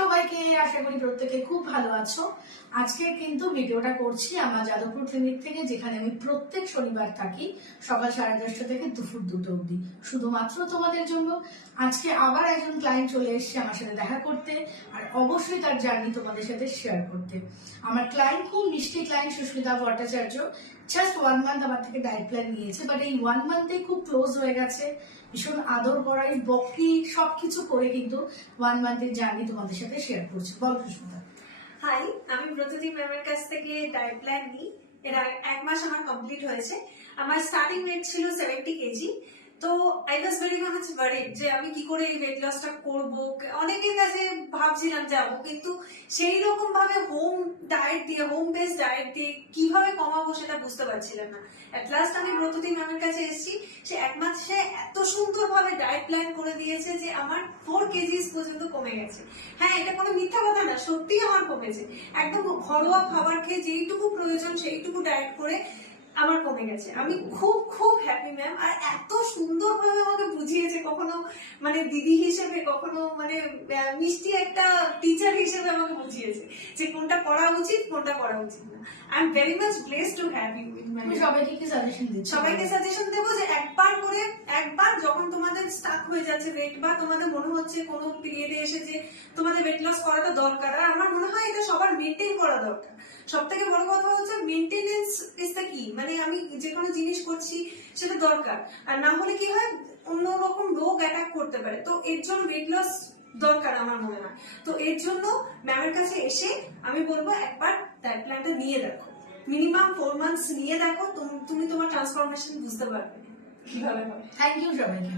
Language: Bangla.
সবাইকে, আশা করি প্রত্যেকে খুব ভালো আছো। আজকে কিন্তু ভিডিওটা করছি আমার যাদবপুর ক্লিনিক থেকে, যেখানে আমি প্রত্যেক শনিবার থাকি সকাল 10:30 থেকে দুপুর 2টো অবধি, শুধুমাত্র তোমাদের জন্য। আজকে আবার একজন ক্লায়েন্ট চলে এসেছে আমার সাথে দেখা করতে, আর অবশ্যই তার জার্নি তোমাদের সাথে শেয়ার করতে। আমার ক্লায়েন্ট খুব মিষ্টি client, Susmita Bhattacharya. Just 1 month আমার থেকে ডায়েট প্ল্যান নিয়েছে, বাট এই 1 মান্থে খুব ক্লোজ হয়ে গেছে, ভীষণ আদর করাই বকি সবকিছু করে কিন্তু 1 মান্থের জার্নি তোমাদের সাথে শেয়ার করছি। বল সুস্মিতা। হাই, আমি ব্রততী ম্যামের কাছ থেকে ডায়েট প্ল্যান নিই। এর 1 মাস আমার কমপ্লিট হয়েছে। আমার স্টার্টিং ওয়েট ছিল 70 কেজি। তো I was very much worried যে আমি কি করে এই ওয়েট লসটা করবো। অনেকের কাছে ভাবছিলাম যাবো, কিন্তু সেই রকম ভাবে হোম ডায়েট দিয়ে, হোম বেস ডায়েট দিয়ে কিভাবে কমাবো সেটা বুঝতে পারছিলাম না। এট লাস্ট আমি ব্রততী ম্যামের কাছে এসেছি। সে 1 মাসে এত সুন্দর ভাবে ডায়েট প্ল্যান করে দিয়েছে যে আমার 4 কেজিস পর্যন্ত কমে গেছে। হ্যাঁ, এটা কোনো মিথ্যা কথা না, সত্যি আমার কমেছে। একদম ঘরোয়া খাবার খেয়ে যেইটুকু প্রয়োজন সেইটুকু ডায়েট করে আমার কমে গেছে। আমি খুব খুব হ্যাপি ম্যাম। আর এত সুন্দর ভাবে আমাকে বুঝিয়েছে, কখনো মানে দিদি হিসেবে, কখনো মানে মিষ্টি একটা টিচার হিসেবে আমাকে বুঝিয়েছে যে কোনটা করা উচিত, কোনটা করা উচিত না। I am very much blessed to have you. সবাইকে কি সাজেশন দিচ্ছ? সবাইকে সাজেশন দেবো যে একবার যখন তোমাদের স্টাক হয়ে যাচ্ছে ওয়েট, বা তোমাদের মনে হচ্ছে কোনো পিরিয়ডে এসে যে তোমাদের ওয়েট লস করাটা দরকার, আর আমার মনে হয় এটা সবার মেনটেন করা দরকার। সব থেকে বড় কথা হচ্ছে মেনটেনেন্স ইজ দ্য কি। মানে আমি যে কোনো জিনিস করছি সেটা দরকার, আর না হলে কি হয় অন্যরকম রোগ অ্যাটাক করতে পারে। তো এর জন্য ওয়েট লস দরকার আমার মনে হয়। তো এর জন্য ম্যামের কাছে এসে আমি বলবো একবার ডায়েট প্ল্যানটা নিয়ে দেখো। মিনিমাম 4 মান্থস নিয়ে দেখো, তুমি তোমার ট্রান্সফরমেশন বুঝতে পারবে কিভাবে হয়। থ্যাংক ইউ সবাইকে।